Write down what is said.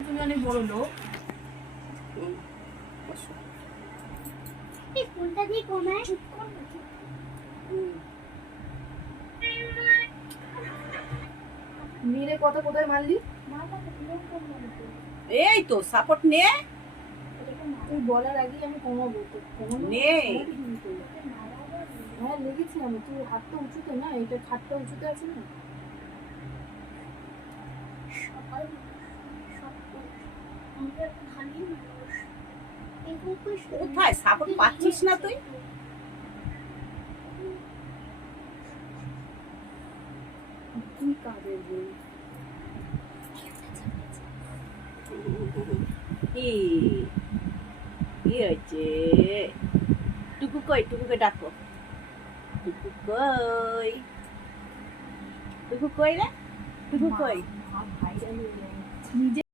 তুমি অনেক বড় লোক। কোনটা দিয়ে কমায় মেরে কথা কোথায় মারলি? এই তো সাপোর্ট নে, তুই বলার আগেই আমি কমাবো তো। কমানো নে। হ্যাঁ লেগেছি আমি। তুই হাতটা উঁচুতে না, এটা খাটটা উঁচুতে আছে না। কোথায় সাপোর্ট পাচ্ছিস না তুই? তুই কাদের বল? কি কি হয়েছে? টুকু কই, টুকুকে ডাকো। টুকু কই, টুকু কই রে, টুকু কই? নিজে